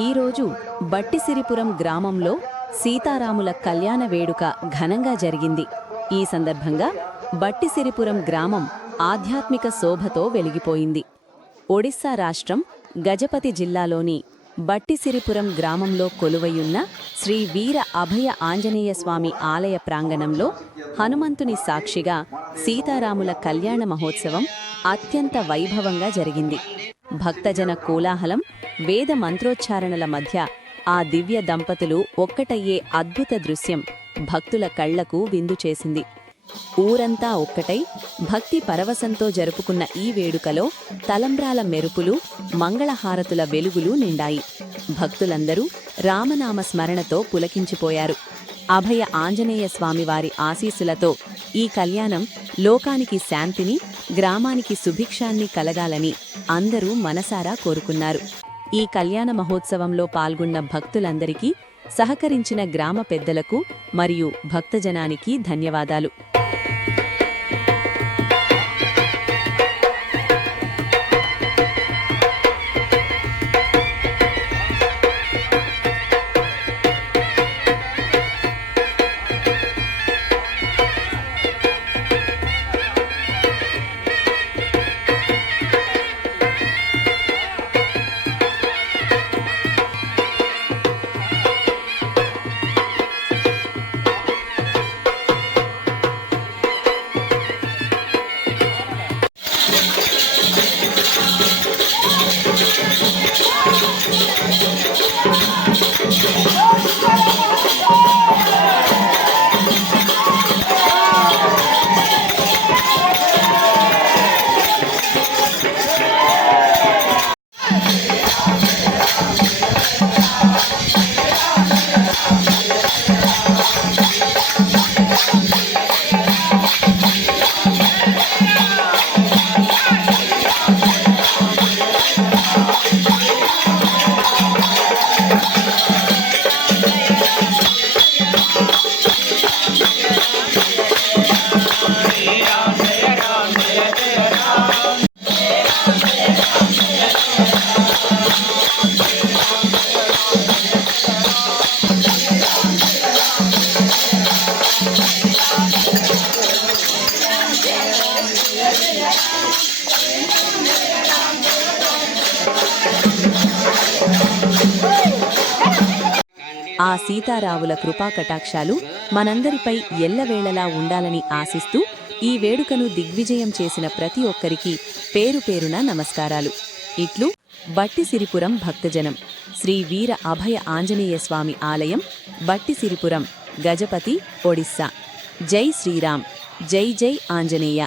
ఈరోజు బట్టిసిరిపురం గ్రామంలో సీతారాముల కళ్యాణ వేడుక ఘనంగా జరిగింది. ఈ సందర్భంగా బట్టిసిరిపురం గ్రామం ఆధ్యాత్మిక శోభతో వెలిగిపోయింది. ఒడిశా రాష్ట్రం గజపతి జిల్లాలోని బట్టిసిరిపురం గ్రామంలో కొలువయున్న శ్రీ వీర అభయ ఆంజనేయస్వామి ఆలయ ప్రాంగణంలో హనుమంతుని సాక్షిగా సీతారాముల కళ్యాణ మహోత్సవం అత్యంత వైభవంగా జరిగింది. భక్తజన కోలాహలం, వేద మంత్రోచ్చారణల మధ్య ఆ దివ్య దంపతులు ఒక్కటయ్యే అద్భుత దృశ్యం భక్తుల కళ్లకు విందు చేసింది. ఊరంతా ఒక్కటై భక్తి పరవశంతో జరుపుకున్న ఈ వేడుకలో తలంబ్రాల మెరుపులు, మంగళహారతుల వెలుగులు నిండాయి. భక్తులందరూ రామనామ స్మరణతో పులకించిపోయారు. అభయ ఆంజనేయ స్వామివారి ఆశీస్సులతో ఈ కళ్యాణం లోకానికి శాంతిని, గ్రామానికి సుభిక్షాన్ని కలగాలని అందరూ మనసారా కోరుకున్నారు. ఈ కళ్యాణ మహోత్సవంలో పాల్గొన్న భక్తులందరికీ, సహకరించిన గ్రామ పెద్దలకు మరియు భక్తజనానికి ధన్యవాదాలు. ఆ సీతారావుల కృపాకటాక్షాలు మనందరిపై ఎల్లవేళలా ఉండాలని ఆశిస్తూ ఈ వేడుకను దిగ్విజయం చేసిన ప్రతి ఒక్కరికి పేరు పేరున నమస్కారాలు. ఇట్లు బట్టిసిరిపురం భక్తజనం. శ్రీ వీర అభయ ఆంజనేయ స్వామి ఆలయం, బట్టిసిరిపురం, గజపతి, ఒడిస్సా. జై శ్రీరామ్. జై జై ఆంజనేయ.